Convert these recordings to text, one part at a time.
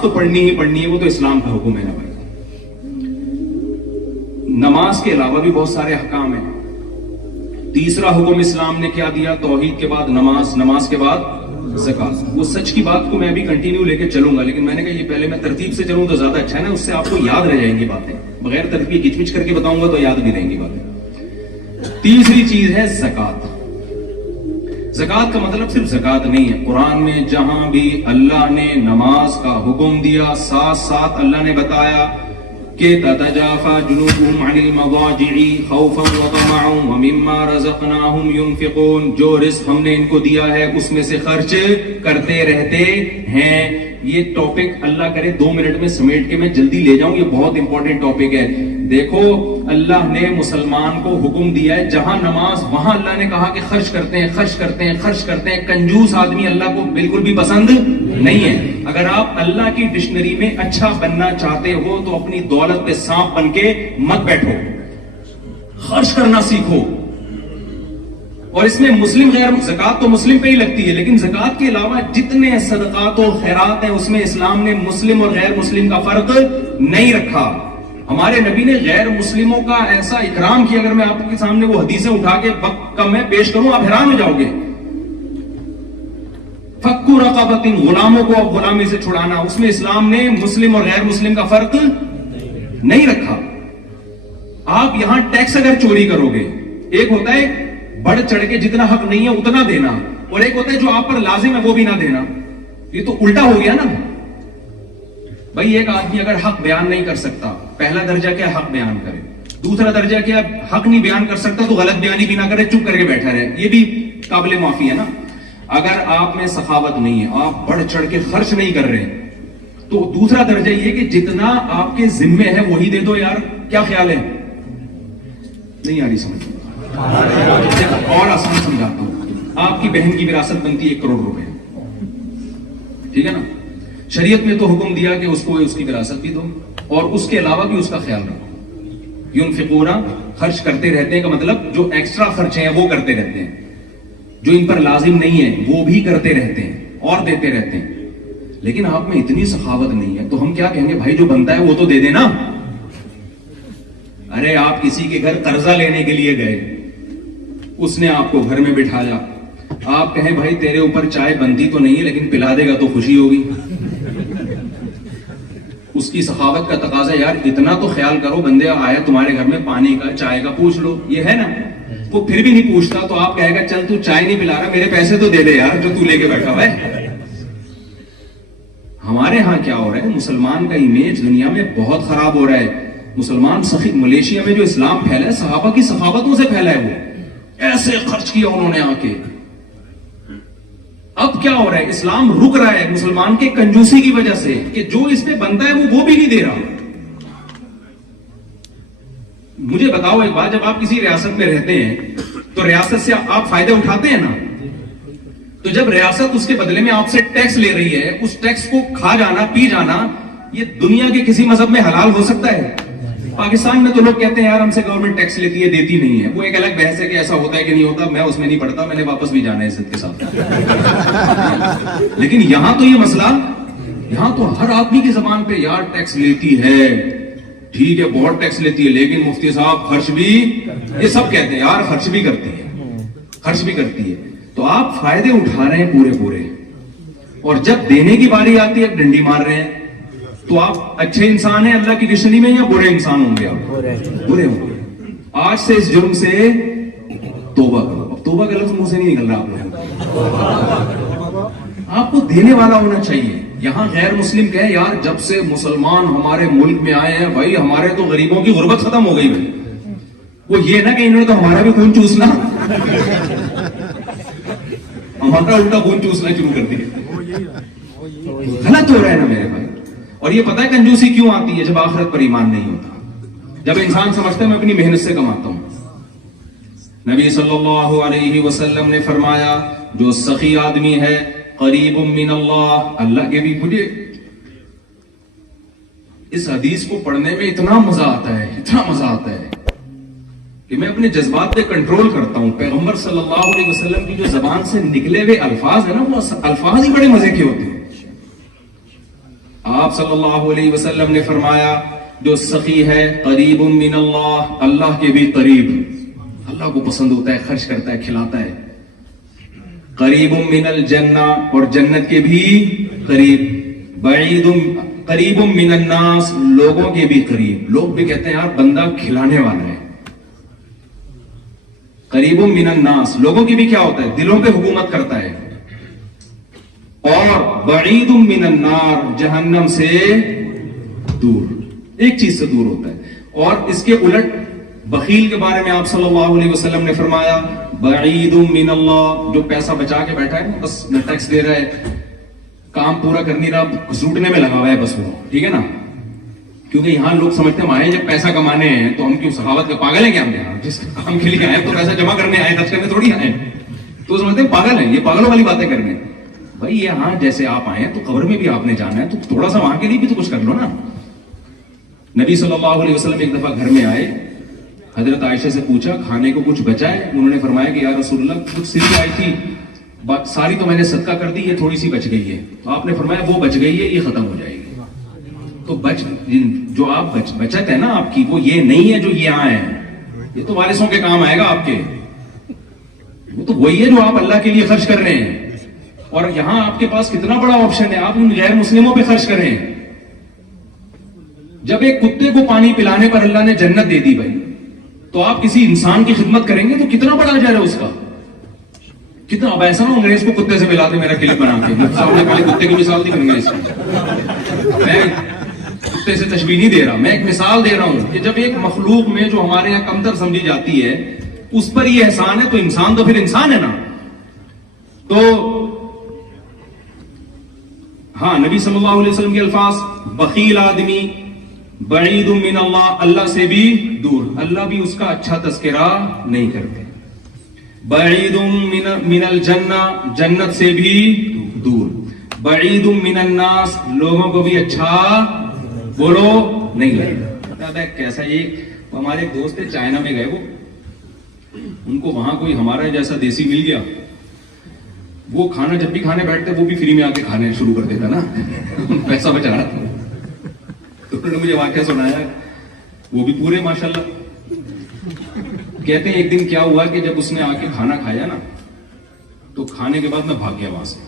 نماز تو پڑھنی ہی پڑھنی ہے, وہ تو اسلام کا حکم ہے نا بھائی. نماز کے علاوہ بھی بہت سارے احکام ہیں. تیسرا حکم اسلام نے کیا دیا؟ توحید کے بعد نماز, نماز کے بعد زکات. وہ سچ کی بات کو میں بھی کنٹینیو لے کے چلوں گا, لیکن میں نے کہا یہ پہلے میں ترتیب سے چلوں تو زیادہ اچھا ہے نا, اس سے آپ کو یاد رہ جائیں گی باتیں. بغیر ترتیب گچ پچ کر کے بتاؤں گا تو یاد بھی رہیں گی باتیں. تیسری چیز ہے زکات. زکات کا مطلب صرف زکات نہیں ہے. قرآن میں جہاں بھی اللہ نے نماز کا حکم دیا, ساتھ ساتھ اللہ نے بتایا کہ تتجافى جنوبهم عن المضاجع خوفا وطمعا ومما رزقناهم ينفقون. جو رزق ہم نے ان کو دیا ہے اس میں سے خرچ کرتے رہتے ہیں. یہ ٹاپک اللہ کرے 2 منٹ میں سمیٹ کے میں جلدی لے جاؤں, یہ بہت امپورٹنٹ ٹاپک ہے. دیکھو اللہ نے مسلمان کو حکم دیا ہے, جہاں نماز وہاں اللہ نے کہا کہ خرچ کرتے ہیں, خرچ کرتے ہیں, خرچ کرتے ہیں. کنجوس آدمی اللہ کو بالکل بھی پسند نہیں ہے. اگر آپ اللہ کی ڈکشنری میں اچھا بننا چاہتے ہو تو اپنی دولت پہ سانپ بن کے مت بیٹھو, خرچ کرنا سیکھو. اور اس میں مسلم غیر, زکات تو مسلم پہ ہی لگتی ہے, لیکن زکات کے علاوہ جتنے صدقات و خیرات ہیں اس میں اسلام نے مسلم اور غیر مسلم کا فرق نہیں رکھا. ہمارے نبی نے غیر مسلموں کا ایسا اکرام کیا, اگر میں آپ کے سامنے وہ حدیثیں اٹھا کے وقت کم میں پیش کروں آپ حیران ہو جاؤ گے. فکو رقبۃ, غلاموں کو اب غلامی سے چھڑانا, اس میں اسلام نے مسلم اور غیر مسلم کا فرق نہیں رکھا. آپ یہاں ٹیکس اگر چوری کرو گے, ایک ہوتا ہے بڑھ چڑھ کے جتنا حق نہیں ہے اتنا دینا, اور ایک ہوتا ہے جو آپ پر لازم ہے وہ بھی نہ دینا. یہ تو الٹا ہو گیا نا بھائی. ایک آدمی اگر حق بیان نہیں کر سکتا, پہلا درجہ کیا حق بیان کرے, دوسرا درجہ کیا حق نہیں بیان کر سکتا تو غلط بیانی بھی نہ کرے, چپ کر کے بیٹھا رہے, یہ بھی قابل معافی ہے نا. اگر آپ میں سخاوت نہیں ہے, آپ بڑھ چڑھ کے خرچ نہیں کر رہے, تو دوسرا درجہ یہ کہ جتنا آپ کے ذمے ہے وہی دے دو. یار کیا خیال ہے؟ نہیں آ رہی سمجھ؟ اور آسان سمجھاتا ہوں. آپ کی بہن کی وراثت بنتی ہے 1 کروڑ روپے, ٹھیک ہے نا. شریعت میں تو حکم دیا کہ اس کو اس کی وراثت بھی دو, اور اس کے علاوہ بھی اس کا خیال رکھو. ينفقون, خرچ کرتے رہتے ہیں کا مطلب جو ایکسٹرا خرچ ہیں وہ کرتے رہتے ہیں, جو ان پر لازم نہیں ہے وہ بھی کرتے رہتے ہیں اور دیتے رہتے ہیں. لیکن آپ میں اتنی سخاوت نہیں ہے تو ہم کیا کہیں گے, بھائی جو بنتا ہے وہ تو دے دینا. ارے آپ کسی کے گھر قرضہ لینے کے لیے گئے, اس نے آپ کو گھر میں بٹھایا, آپ کہیں بھائی تیرے اوپر چائے بنتی تو نہیں ہے لیکن پلا دے گا تو خوشی ہوگی. اس کی سخاوت کا تقاضا یار اتنا تو خیال کرو, بندے آیا تمہارے گھر میں پانی کا چائے کا پوچھ لو, یہ ہے نا. وہ پھر بھی نہیں پوچھتا تو آپ کہے گا چل تو چائے نہیں پلا رہا, میرے پیسے تو دے دے یار جو تو لے کے بیٹھا ہوا ہے. ہمارے ہاں کیا ہو رہا ہے, مسلمان کا امیج دنیا میں بہت خراب ہو رہا ہے. مسلمان سخی, ملیشیا میں جو اسلام پھیلا ہے صحابہ کی سخاوتوں سے پھیلا ہے, وہ ایسے خرچ کیا انہوں نے آ کے. اب کیا ہو رہا ہے, اسلام رک رہا ہے مسلمان کے کنجوسی کی وجہ سے کہ جو اس پہ بنتا ہے وہ بھی نہیں دے رہا. مجھے بتاؤ ایک بات, جب آپ کسی ریاست میں رہتے ہیں تو ریاست سے آپ فائدے اٹھاتے ہیں نا, تو جب ریاست اس کے بدلے میں آپ سے ٹیکس لے رہی ہے, اس ٹیکس کو کھا جانا پی جانا یہ دنیا کے کسی مذہب میں حلال ہو سکتا ہے؟ پاکستان میں تو لوگ کہتے ہیں یار ہم سے گورنمنٹ ٹیکس لیتی ہے, دیتی نہیں ہے. وہ ایک الگ بحث ہے کہ ایسا ہوتا ہے کہ نہیں ہوتا, میں اس میں نہیں پڑھتا, میں نے واپس بھی جانا ہے عزت کے ساتھ. لیکن یہاں تو یہ مسئلہ, یہاں تو ہر آدمی کی زبان پہ یار ٹیکس لیتی ہے, ٹھیک ہے بہت ٹیکس لیتی ہے, لیکن مفتی صاحب خرچ بھی, یہ سب کہتے ہیں یار خرچ بھی کرتی ہے, خرچ بھی کرتی ہے. تو آپ فائدے اٹھا رہے ہیں پورے پورے, اور جب دینے کی باری آتی ہے ڈنڈی مار رہے ہیں. تو آپ اچھے انسان ہیں اللہ کی ڈکشنری میں یا برے انسان ہوں گے؟ آپ برے ہوں گے. آج سے اس جرم سے توبہ کرو. اب توبہ کا لفظ منہ سے نہیں نکل رہا آپ کو دینے والا ہونا چاہیے. یہاں غیر مسلم کہے یار جب سے مسلمان ہمارے ملک میں آئے ہیں بھائی ہمارے تو غریبوں کی غربت ختم ہو گئی بھائی. وہ یہ نہ کہ انہوں نے تو ہمارا بھی خون چوسنا, ہمارا الٹا خون چوسنا شروع کر دیا. غلط ہو رہا ہے نا میرے بھائی. اور یہ پتہ ہے کنجوسی کیوں آتی ہے؟ جب آخرت پر ایمان نہیں ہوتا, جب انسان سمجھتا ہے میں اپنی محنت سے کماتا ہوں. نبی صلی اللہ علیہ وسلم نے فرمایا جو سخی آدمی ہے قریب من اللہ, اللہ کے بھی. مجھے اس حدیث کو پڑھنے میں اتنا مزہ آتا ہے, اتنا مزہ آتا ہے کہ میں اپنے جذبات پہ کنٹرول کرتا ہوں. پیغمبر صلی اللہ علیہ وسلم کی جو زبان سے نکلے ہوئے الفاظ ہیں نا, وہ الفاظ ہی بڑے مزے کے ہوتے ہیں. آپ صلی اللہ علیہ وسلم نے فرمایا جو سخی ہے قریب من اللہ، اللہ کے بھی قریب، اللہ کو پسند ہوتا ہے، خرچ کرتا ہے، کھلاتا ہے. قریب من الجنہ، اور جنت کے بھی قریب. بعید قریب من الناس، لوگوں کے بھی قریب. لوگ بھی کہتے ہیں یار بندہ کھلانے والا ہے. قریب من الناس، لوگوں کی بھی کیا ہوتا ہے؟ دلوں پہ حکومت کرتا ہے. اور بعید من النار، جہنم سے دور، ایک چیز سے دور ہوتا ہے. اور اس کے الٹ بخیل کے بارے میں آپ صلی اللہ علیہ وسلم نے فرمایا بعید من اللہ، جو پیسہ بچا کے بیٹھا ہے، بس نہ ٹیکس دے رہا ہے، کام پورا کر نہیں رہا، گھسوٹنے میں لگا ہوا ہے بس وہ، ٹھیک ہے نا. کیونکہ یہاں لوگ سمجھتے ہیں ہم آئے جب پیسہ کمانے ہیں تو ہم کیوں سخاوت کے پاگل ہیں کیا؟ ہم یہاں جس کام کے لیے آئے تو پیسہ جمع کرنے آئے، خرچ کرنے تھوڑی آئے. تو سمجھتے ہیں پاگل ہیں، یہ پاگلوں والی باتیں کرنے. بھائی یہاں جیسے آپ آئے ہیں تو قبر میں بھی آپ نے جانا ہے، تو تھوڑا سا وہاں کے لیے بھی تو کچھ کر لو نا. نبی صلی اللہ علیہ وسلم ایک دفعہ گھر میں آئے، حضرت عائشہ سے پوچھا کھانے کو کچھ بچا ہے؟ انہوں نے فرمایا کہ یا رسول اللہ کچھ صرف آئی تھی، ساری تو میں نے صدقہ کر دی، یہ تھوڑی سی بچ گئی ہے. تو آپ نے فرمایا وہ بچ گئی ہے، یہ ختم ہو جائے گی. تو جو آپ بچت ہے نا آپ کی، وہ یہ نہیں ہے جو یہ آئے ہیں، یہ تو وارثوں کے کام آئے گا آپ کے. وہ تو وہی ہے جو آپ اللہ کے لیے خرچ کر رہے ہیں. اور یہاں آپ کے پاس کتنا بڑا آپشن ہے، آپ ان غیر مسلموں پہ خرچ کریں. جب ایک کتے کو پانی پلانے پر اللہ نے جنت دے دی بھائی، تو آپ کسی انسان کی خدمت کریں گے تو کتنا بڑا اجر ہے اس کا. کتنا. اب ایسا نہ انگریز کو کتے سے ملا دے میرا کلپ بنا کے، صاحب نے کہا کتے کی مثال دی انگریز کی. میں کتے سے تشبیہ نہیں دے رہا، میں ایک مثال دے رہا ہوں کہ جب ایک مخلوق میں جو ہمارے یہاں کمتر سمجھی جاتی ہے اس پر یہ احسان ہے، تو انسان تو پھر انسان ہے نا. تو ہاں نبی صلی اللہ علیہ وسلم کے الفاظ، بخیل آدمی بعید من اللہ، اللہ سے بھی دور، اللہ بھی اس کا اچھا تذکرہ نہیں کرتے. بعید من الجنہ، جنت سے بھی دور. بعید من الناس، لوگوں کو بھی اچھا بولو نہیں لگتا. کیسا یہ ہمارے ایک دوست تھے چائنا میں گئے، وہ ان کو وہاں کوئی ہمارا جیسا دیسی مل گیا، وہ کھانا جب بھی کھانے بیٹھتے وہ بھی فری میں آ کے کھانے شروع کر دیتا نا، پیسہ بچا رہا تھا. تو انہوں نے مجھے واقعہ سنایا، وہ بھی پورے ماشاءاللہ. کہتے ہیں ایک دن کیا ہوا کہ جب اس نے آ کے کھانا کھایا نا، تو کھانے کے بعد میں بھاگ گیا وہاں سے.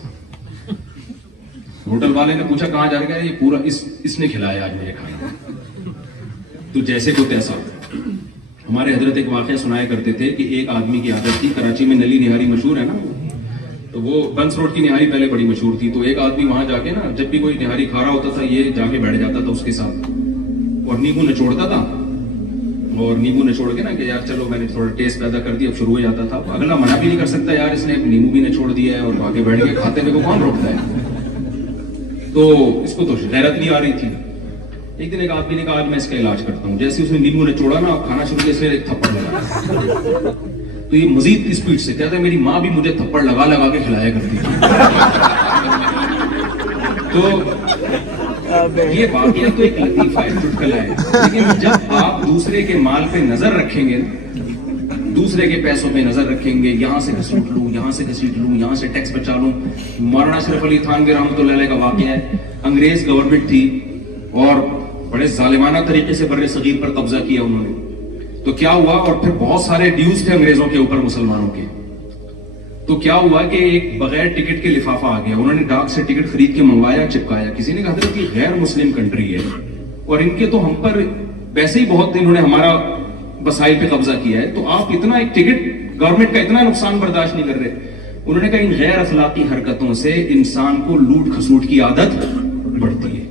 ہوٹل والے نے پوچھا کہاں جا رہا ہے؟ یہ پورا اس نے کھلایا آج مجھے کھانا. تو جیسے کو تیسا. ہمارے حضرت ایک واقعہ سنایا کرتے تھے کہ ایک آدمی کی عادت تھی، کراچی میں نلی نہاری مشہور ہے نا، تو وہ بنس روڈ کی نہاری پہلے بڑی مشہور تھی. تو ایک آدمی وہاں جا کے نا، جب بھی کوئی نہاری کھا رہا ہوتا تھا یہ جا کے بیٹھ جاتا تھا اس کے ساتھ اور نیمبو نچوڑتا تھا. اور نیمبو نچوڑ کے نا کہ یار چلو میں نے تھوڑا ٹیسٹ پیدا کر دیا، اب شروع ہو جاتا تھا. اگلا منع بھی نہیں کر سکتا یار اس نے نیمبو بھی نچوڑ دیا ہے اور آگے بیٹھ کے کھاتے ہوئے کو کون روکتا ہے. تو اس کو تو غیرت نہیں آ رہی تھی. ایک دن ایک آدمی نے کہا آج میں اس کا علاج کرتا ہوں. جیسے اس نے نیمبو نچوڑا نا، کھانا شروع کیا، ایک تھپڑ لگا. تو یہ مزید اسپیڈ سے کہتا ہے میری ماں بھی مجھے تھپڑ لگا لگا کے کھلایا کرتی تھی. تو یہ واقعہ تو ایک لطیفہ ہے، چٹکلا ہے، لیکن جب آپ دوسرے کے مال پہ نظر رکھیں گے، دوسرے کے پیسوں پہ نظر رکھیں گے، یہاں سے گھسیٹ لوں، یہاں سے گھسیٹ لوں، یہاں سے ٹیکس بچا لوں. مولانا اشرف علی تھانوی رحمۃ اللہ علیہ کا واقعہ ہے. انگریز گورنمنٹ تھی اور بڑے ظالمانہ طریقے سے بر صغیر پر قبضہ کیا انہوں نے. تو کیا ہوا، اور پھر بہت سارے ڈیوز تھے انگریزوں کے اوپر مسلمانوں کے. تو کیا ہوا کہ ایک بغیر ٹکٹ کے لفافہ آ گیا. انہوں نے ڈاک سے ٹکٹ خرید کے منگوایا، چپکایا. کسی نے کہا تھا کہ غیر مسلم کنٹری ہے اور ان کے تو ہم پر ویسے ہی بہت انہوں نے ہمارا وسائل پہ قبضہ کیا ہے، تو آپ اتنا ایک ٹکٹ گورنمنٹ کا اتنا نقصان برداشت نہیں کر رہے. انہوں نے کہا ان غیر اخلاقی حرکتوں سے انسان کو لوٹ کھسوٹ کی عادت بڑھتی ہے.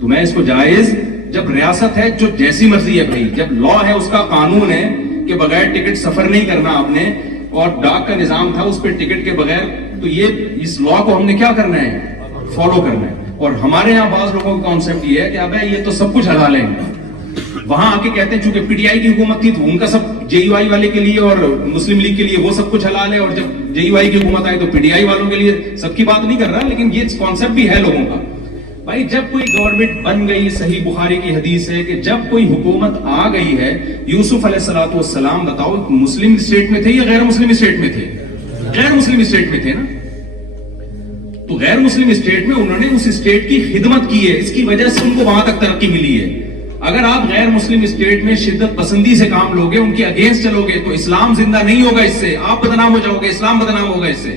تو میں اس کو جائز، جب ریاست ہے جو جیسی مرضی ہے بھائی، جب لا ہے اس کا قانون ہے کہ بغیر ٹکٹ سفر نہیں کرنا آپ نے، اور ڈاک کا نظام تھا اس پہ ٹکٹ کے بغیر، تو یہ اس لا کو ہم نے کیا کرنا ہے؟ فالو کرنا ہے. اور ہمارے یہاں بعض لوگوں کا کانسیپٹ یہ ہے کہ ابے یہ تو سب کچھ حلال ہے. وہاں آ کے کہتے ہیں چونکہ پی ٹی آئی کی حکومت تھی تو ان کا سب جے یو آئی والے کے لیے اور مسلم لیگ کے لیے وہ سب کچھ حلال ہے، اور جب جے یو آئی کی حکومت آئی تو پی ٹی آئی والوں کے لیے. سب کی بات نہیں کر رہا، لیکن یہ کانسیپٹ بھی ہے لوگوں کا. بھائی جب کوئی گورنمنٹ بن گئی، صحیح بخاری کی حدیث ہے کہ جب کوئی حکومت آ گئی ہے، یوسف علیہ السلام بتاؤ مسلم اسٹیٹ میں تھے یا غیر مسلم اسٹیٹ میں تھے؟ غیر مسلم اسٹیٹ میں تھے نا. تو تو غیر مسلم اسٹیٹ میں انہوں نے اس اسٹیٹ کی خدمت کی ہے, اس کی وجہ سے ان کو وہاں تک ترقی ملی ہے. اگر آپ غیر مسلم اسٹیٹ میں شدت پسندی سے کام لوگے, ان کے اگینسٹ چلو گے, تو اسلام زندہ نہیں ہوگا, اس سے آپ بدنام ہو جاؤ گے, اسلام بدنام ہوگا اس سے.